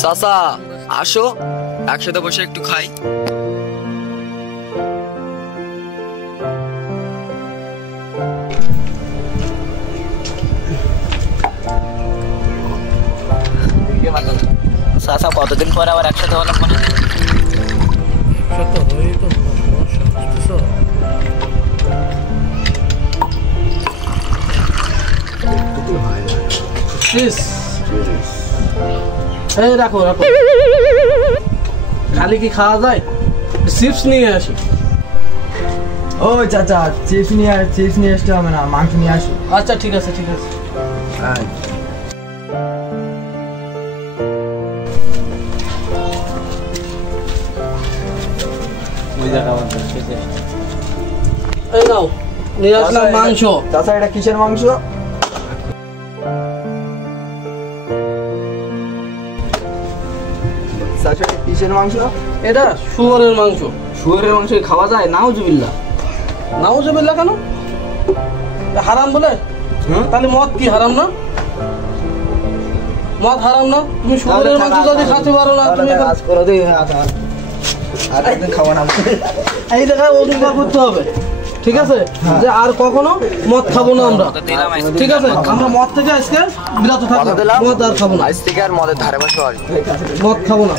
চাচা আসো, একসাথে বসে একটু খাই। চাচা কতদিন পরে আবার একসাথে হলাম মনে হয়। রাখো রাখো, খালি কি খাওয়া যায়? চিপস নিয়ে আসি। ও চাচা, চিপস নিয়ে আসতে হবে না, মাংস নিয়ে আসো। আচ্ছা ঠিক আছে ঠিক আছে। এই নাও, নিয়ে আসলাম মাংস। চাচা এটা কিসের মাংস? চাচা এটা কিসের মাংস? এটা শুয়োরের মাংস। শুয়োরের মাংস খাওয়া যায়? নাউজুবিল্লাহ। নাউজুবিল্লাহ কেন? হারাম বলে? তাহলে মদ কি হারাম না? মদ হারাম না? তুমি শুয়োরের মাংস যদি খেতে পারো না, তুমি কাজ করো। আর একদিন খাওয়া না, এই জায়গায় অধিকার করতে হবে, ঠিক আছে? যে আর কখনো মদ খাবো না আমরা, ঠিক আছে? আমরা মদ থেকে আজকে বিরত থাকবো, মদ আর খাবো না, আজ থেকে আর মদের ধারে বসে মদ খাবো না।